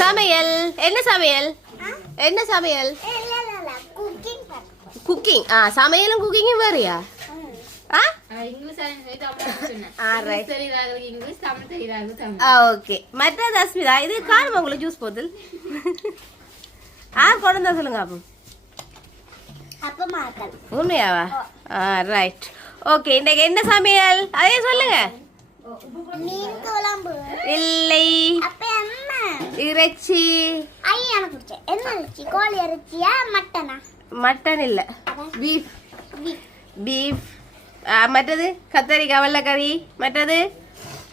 சமையல் என்ன சமையல் என்ன சமையல் குக்கிங் சமையலும் குக்கிங்கும் வேறியா ஓகே மற்ற அஸ்மிதா இது காணுமா உங்களுக்கு ஜூஸ் போத்தல் கொண்டு சொல்லுங்க அப்போ உண்மையாவா ரைட் ஓகே இன்னைக்கு என்ன சமையல் அதே சொல்லுங்க இல்லை இறைச்சி மட்டன் இல்ல பீஃப் பீஃப் மற்றது கத்தரிக்காய் வெள்ளைக்கறி மற்றது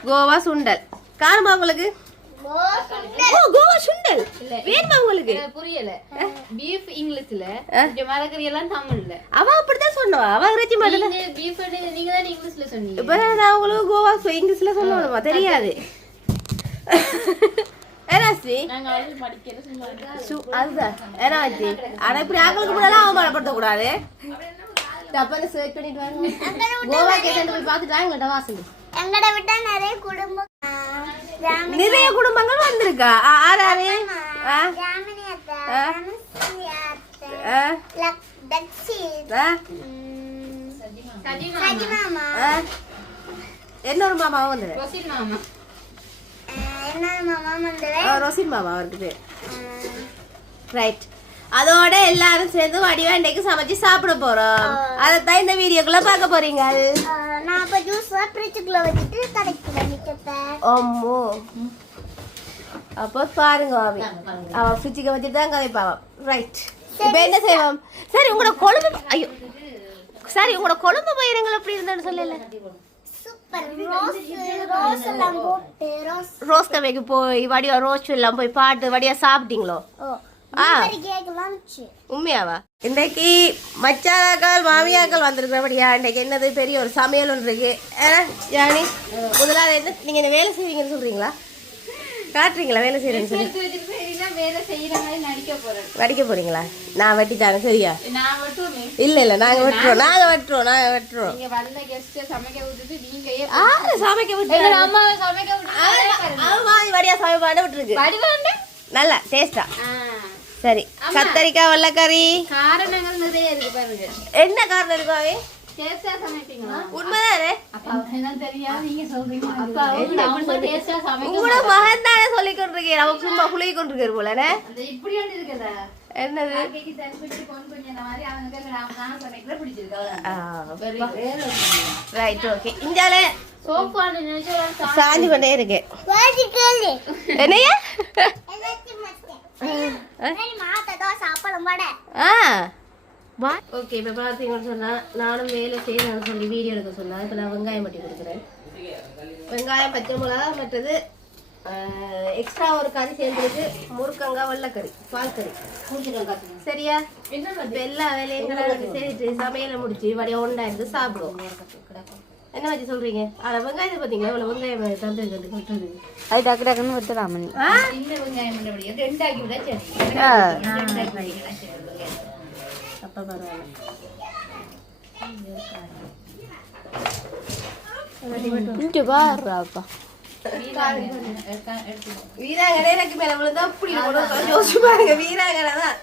கோவா சுண்டல் காணுமா உங்களுக்கு கோவா சுண்டல் வேணுமா உங்களுக்கு புரியல பீஃப் இங்கிலீஷ்ல மரக்கறி எல்லாம் தமிழ்ல அவ அப்படிதான் சொன்னவா அவ இறைச்சி மட்டும் பீஃப் நீங்க தான் இங்கிலீஷ்ல சொன்னீங்க இப்ப நான் உங்களுக்கு கோவா இங்கிலீஷ்ல சொல்லணுமா தெரியாது அவமானப்படுத்த கூடாது நிறைய குடும்பங்கள் வந்திருக்கா என்னொரு மாமாவும் வந்து ரோசின் மாமா அவருக்கு ரைட் அதோட எல்லாரும் சேர்ந்து வடிவாண்டைக்கு சமைச்சு சாப்பிட போறோம் அதைத்தான் இந்த வீடியோக்குள்ள பார்க்க போறீங்க அப்போ பாருங்க அவ ஃப்ரிட்ஜுக்கு வச்சுட்டு தான் கதைப்பாவான் ரைட் இப்ப என்ன செய்வோம் சரி உங்களோட கொழும்பு ஐயோ சரி உங்களோட கொழும்பு பயிரங்கள் எப்படி இருந்தான்னு சொல்லல ரோஸ் கவைக்கு போய் வடிவா ரோஸ் எல்லாம் போய் பாட்டு வடிவா சாப்பிட்டீங்களோ உண்மையாவா இன்றைக்கு மச்சாக்கள் மாமியாக்கள் வந்திருக்கிறபடியா இன்றைக்கு என்னது பெரிய ஒரு சமையல் ஒன்று இருக்கு ஜானி முதலாவது என்ன நீங்க என்ன வேலை செய்வீங்கன்னு சொல்றீங்களா காட்டுறீங்களா வேலை செய்யறேன்னு சொல்லி வடிக்க போறீங்களா நான் வெட்டி தானே சரியா இல்ல இல்ல நாங்க வெட்டுறோம் சமைக்க விட்டு வடியா சமைப்பாண்ட விட்டுருக்கு நல்லா டேஸ்டா சரி கத்தரிக்காய் வெள்ளைக்கறி காரணங்கள் நிறைய இருக்கு பாருங்க என்ன காரணம் இருக்காவே உங்களோட மகன் தானே சொல்லிக் கொண்டிருக்கேன் அவன் சும்மா குளிக்க கொண்டிருக்காரு போல என்னது ரைட் ஓகே இந்தாலே சாஞ்சு கொண்டே இருக்கு என்னையா ஓகே இப்போ பார்த்தீங்கன்னு சொன்னால் நானும் வேலை செய்யணும்னு சொல்லி வீடியோ எடுக்க சொன்னேன் இப்போ நான் வெங்காயம் பட்டி கொடுக்குறேன் வெங்காயம் பச்சை மிளகா மற்றது எக்ஸ்ட்ரா ஒரு கறி சேர்ந்துருக்கு முருக்கங்காய் வெள்ளைக்கறி பால் கறி சரியா இப்போ எல்லா வேலையும் செய்துட்டு சமையலை முடிச்சு வடியா ஒன்றா இருந்து சாப்பிடுவோம் என்ன வச்சு சொல்றீங்க ஆனா வெங்காயத்தை பார்த்தீங்களா இவ்வளோ வெங்காயம் தந்துருக்கு அது டக்கு டக்குன்னு விட்டுறாமணி அப்போ பரவாயில்ல வீராங்கனைக்கு மேல விழுந்தா அப்படி யோசிச்சு பாருங்க வீராங்கனை தான்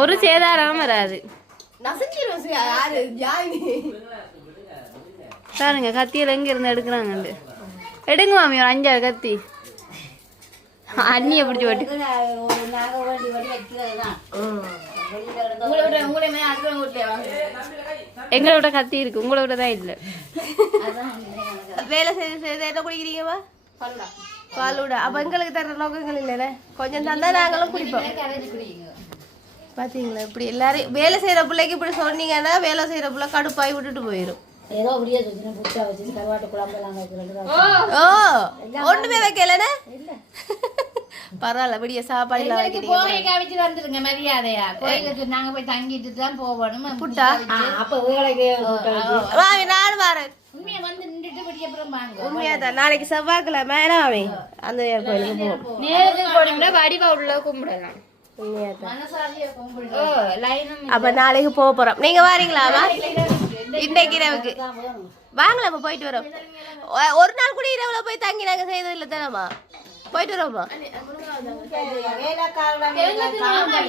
ஒரு சேதாரம் வராது நசஞ்சிரும் யாரு ஜாயினி பாருங்க கத்தியில எங்க இருந்து எடுக்கிறாங்க எடுங்க மாமி ஒரு 5 கத்தி அண்ணியை பிடிச்சி ஓட்டு எங்களை விட கத்தி இருக்கு உங்களை விட தான் இல்லை வேலை செய்து என்ன குடிக்கிறீங்கம்மா பாலூட அப்ப எங்களுக்கு தர நோக்கங்கள் இல்லைண்ணே கொஞ்சம் தந்தா நாங்களும் குடிப்போம் பாத்தீங்களா இப்படி எல்லாரும் வேலை செய்யற பிள்ளைக்கு இப்படி சொன்னீங்கன்னா வேலை செய்யற பிள்ளை கடுப்பாய் விட்டுட்டு போயிடும் ஒண்ணுமே வைக்கலண்ணே பரவாயில்ல விடிய சாப்பாடுல வந்துருங்க மரியாதையா கோயிலுக்கு நாங்க போய் தங்கிட்டு தான் போகணும் புட்டா நானும் வரேன் உண்மையாதான் நாளைக்கு செவ்வாய்க்கிழமை அந்த கோயிலுக்கு போவோம் நேருக்கு வடிவா உள்ள கும்பிடலாம் அப்ப நாளைக்கு போக போறோம் நீங்க வாரீங்களாமா இன்னைக்கு இரவுக்கு வாங்கலாம் போயிட்டு வரோம் ஒரு நாள் கூட இரவுல போய் தங்கி நாங்க செய்தது இல்லை தானம்மா போயிட்டு வரோமா?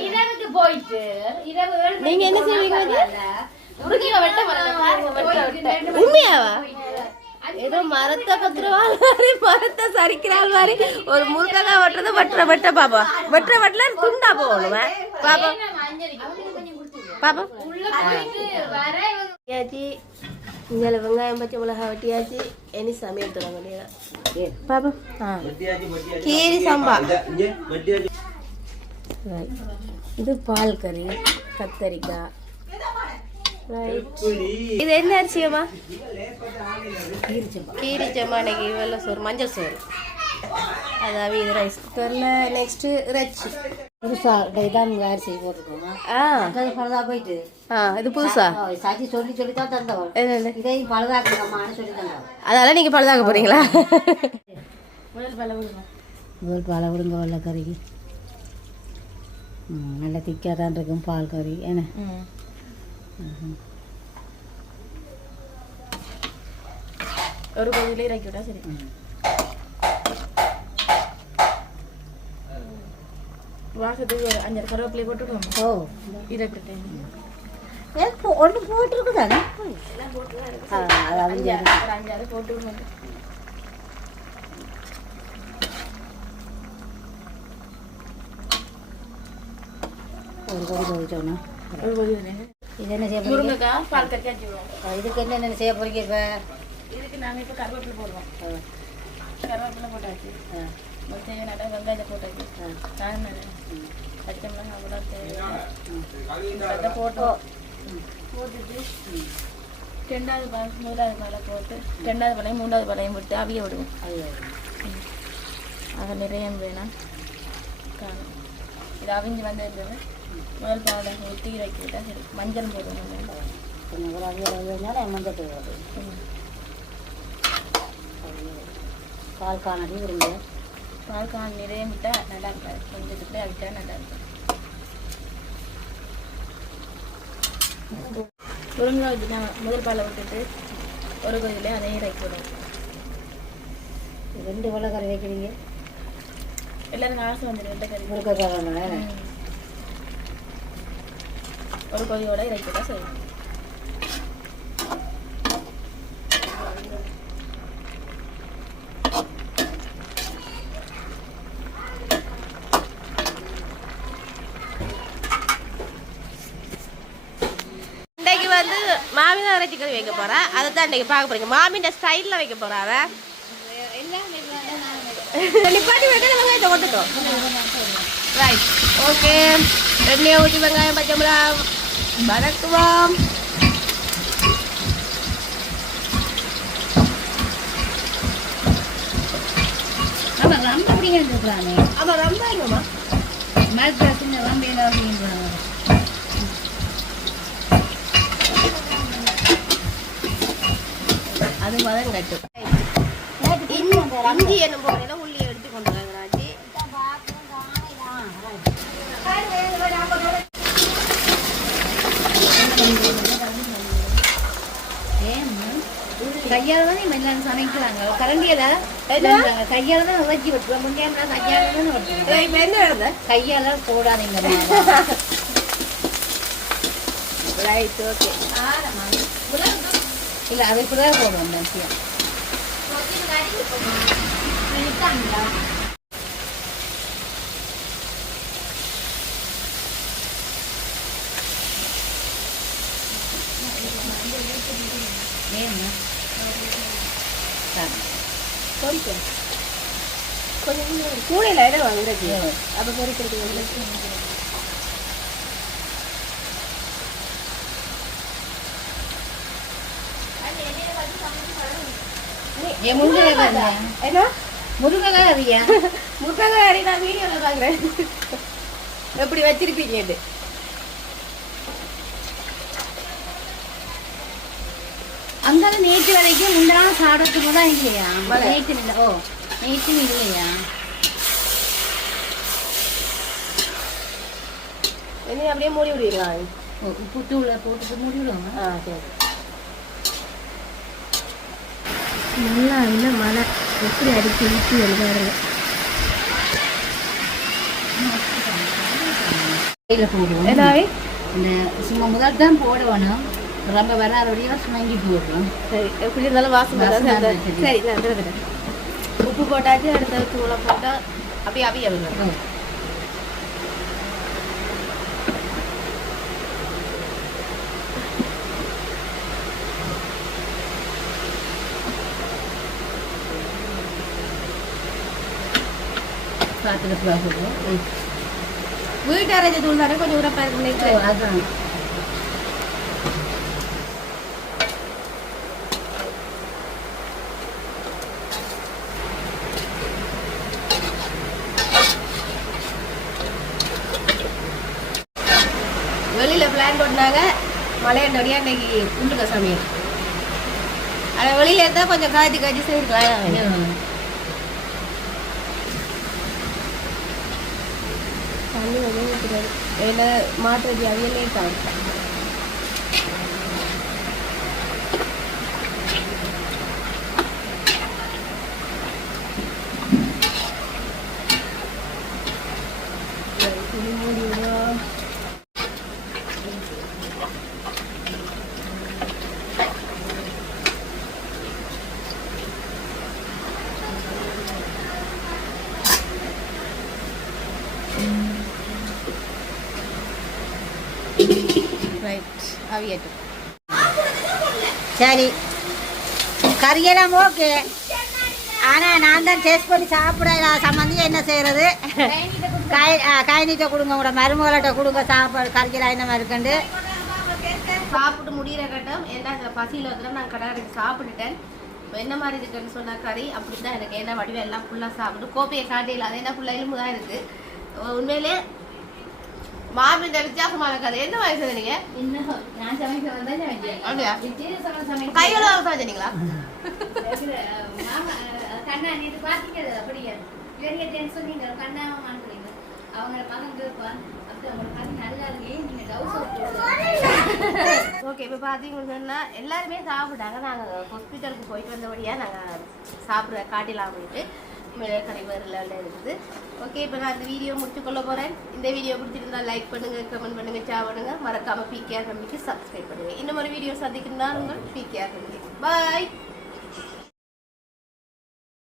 இரவுக்கு போயிட்டு நீங்க என்ன செய்வீங்க? உண்மையாவா? ஏதோ மரத்தை பத்திரவாள் மாதிரி மரத்தை சரிக்கிறாள் மாதிரி ஒரு முருகனா வெட்டுறது வெட்டுற பாப்பா வெட்டுல துண்டா போகணுமா பாப்பா பாப்பா இங்கே வெங்காயம் பச்சை மிளகா வெட்டியாச்சு. இனி சமையல் தொடங்க வேண்டியதான் பாப்பா. கீரி சம்பா. இது பால் கறி கத்தரிக்காய். இது என்ன அரிசியம்மா? கீரி சம்பா. இன்னைக்கு வெள்ளை சோறு மஞ்சள் சோறு. அதாவது இது ரைஸ் குக்கரில். நெக்ஸ்ட்டு இறைச்சி இதான் அரிசி போட்டுக்கோங்க. பழுதா போயிட்டு இது புதுசா சாச்சி சொல்லி தான் தந்தவன். இதையும் பழுதாக்கம்மான்னு சொல்லி தந்தவன். அதெல்லாம் நீங்கள் பழுதாக்க போறீங்களா? முதல் பாலை விடுங்க வெள்ளை கறிக்கு. நல்லா திக்காக தான் இருக்கும் பால் கறி. என்ன ஒரு கொஞ்சம் இறக்கி விட்டா சரி. வாசத்துக்கு ஒரு 5 கருவேப்பிலை போட்டுருக்கோம். ஓ இறக்கிட்டு ஒன்று போட்டுருக்குதானே? ஒரு 5-6 போட்டு ஒரு கொதி கொதிச்சோன்னா ஒரு கொதி. இது என்ன செய்ய முருங்கைக்காய் பால் கறி வச்சுருவோம். இதுக்கு என்னென்ன செய்ய போறீங்க இப்போ? இதுக்கு நாங்கள் இப்போ கருவேப்பிலை போடுவோம். கருவேப்பிலை போட்டாச்சு. தேவையான வெங்காயத்தை போட்டாச்சு. பச்சை மிளகாய் அவ்வளோ தேவை போட்டோம். போட்டுட்டு 2வது பால் 3வது பாலை போட்டு 2வது பாலையும் 3வது பாலையும் விட்டு அவிய விடுவோம். அதை நிறைய வேணாம் காணும். இது அவிஞ்சு வந்தது முதல் பாலை ஊற்றி இறக்கி விட்டால் சரி. மஞ்சள் போடுவோம். மஞ்சள் தேவை. பால் காணடி விடுங்க. பால் காண நிறைய விட்டால் நல்லா இருக்காது. கொஞ்சத்துக்குள்ளே அவிட்டால் நல்லா இருக்கும். முருங்காய் வச்சு முதல் பாலை விட்டுட்டு ஒரு கொதிலே அதையும் இறக்கி விடுவோம். 2 வெள்ளை கறி வைக்கிறீங்க. எல்லாரும் ஆசை வந்துடும். வெள்ளை கறி முருங்கைக்காய் ஒரு கொதியோட இறக்கி விட்டா சரி. இன்னைக்கு வந்து மாமியார் இறைச்சி கறி வைக்க போறா. அதை தான் இன்னைக்கு பார்க்க போறீங்க. மாமியார் ஸ்டைலில் வைக்க போறாங்க. நிப்பாட்டி வைக்க வெங்காயத்தை கொட்டுட்டோம். Right okay. எண்ணெயை ஊற்றி வெங்காயம் பச்சை மிளகாய் வதக்குவோம். ஆமாம் ரொம்ப அப்படிங்கிறானே. ஆமாம் ரொம்ப இல்லைம்மா. மரத்தில் ரொம்ப என்ன அப்படிங்கிறாங்க. அது வதங்கட்டு. இஞ்சி என்னும் போகையில உள்ளியை எடுத்து கொண்டு வாங்கி கையால தான் எல்லாரும் சமைக்கிறாங்க. கரண்டியில கையால தான் வச்சு வச்சுருவோம். முன்னேறா கையால தான் கையால போடாதீங்க. Right okay. இல்லை அதை கூட போடுவோம். நன்றியா கொஞ்சம் கொஞ்சம் கூடையில் இடம் வாங்குறது. அப்போ பொறிக்கிறது முருங்கைக்காய் அறியா? முருங்கைக்காய் அடி நான் வீடியோவில் பார்க்குறேன். எப்படி வச்சிருப்பீங்க? இது அங்கே நேற்று வரைக்கும் முன்னாள் சாப்பிட்றதுக்கு தான் இல்லையா? நேற்று இல்லை. ஓ நேற்று இல்லையா? என்ன அப்படியே மூடி விடுவீங்களா? உப்பு தூளை போட்டு மூடி விடுவாங்க. சரி. நல்லா இல்லை மழை எப்படி அடிச்சு ஊற்றி எழுதாருங்க. கையில் போடுவோம் என்னாவே இந்த சும்மா முதல் தான் போடணும் ரொம்ப வராதபடியாக சுமங்கி போடுறோம் சரி எப்படி இருந்தாலும் வாசம் சரி நான் தருகிறேன் உப்பு போட்டாச்சு அடுத்த தூளை போட்டால் அப்படியே அவிய விடுறேன் பார்த்துட்டு போடுவோம் வீட்டு அரைச்ச தூள் தானே கொஞ்சம் உரப்பா இருக்கு அதான் வெளியில பிளான் போட்டாங்க மலையண்டோடியா இன்னைக்கு குண்டுக்க சமையல் அதை வெளியில இருந்தா கொஞ்சம் காய்ச்சி காய்ச்சி செய்யலாம் தண்ணி வந்து ஊற்றுறாரு ஏன்னா மாட்டுறது அவையிலே காமிச்சேன் மூடி விடுவோம் ரைட் அவியட்டும் சரி கறியெல்லாம் ஓகே ஆனால் நான் தான் டேஸ்ட் பண்ணி சாப்பிட சம்மந்தி என்ன செய்கிறது காய் நீட்ட கொடுங்க கூட மருமகள்கிட்ட கொடுங்க சாப்பாடு கறியெல்லாம் என்ன மாதிரி இருக்குண்டு சாப்பிட்டு முடிகிற கட்டம் என்ன பசியில் வந்து நான் கடைக்கு சாப்பிட்டுட்டேன் என்ன மாதிரி இருக்குன்னு சொன்ன கறி அப்படி தான் எனக்கு என்ன வடிவம் எல்லாம் ஃபுல்லாக சாப்பிட்டு கோப்பையை காட்டையில் அது என்ன ஃபுல்லாக எலும்பு தான் இருக்குது உண்மையிலே மாமிட்ட வித்தியாசமான கதை என்ன வயசு நீங்க அப்படியா கையோட சமைச்சீங்களா ஓகே இப்போ பார்த்தீங்கன்னா எல்லாருமே சாப்பிட்டாங்க நாங்கள் ஹாஸ்பிட்டலுக்கு போயிட்டு வந்தபடியாக நாங்கள் சாப்பிட்ற காட்டிலாம் போயிட்டு கடைவரில் இருக்குது ஓகே இப்போ நான் இந்த வீடியோ முடிச்சுக்கொள்ள போகிறேன் இந்த வீடியோ பிடிச்சிருந்தா லைக் பண்ணுங்கள் கமெண்ட் பண்ணுங்கள் ஷேர் பண்ணுங்கள் மறக்காமல் பிகேஆர் ஃபேமிலிக்கு சப்ஸ்கிரைப் பண்ணுங்கள் இன்னும் ஒரு வீடியோ சந்திக்கிறதா உங்கள் பிகேஆர் ஃபேமிலி பாய்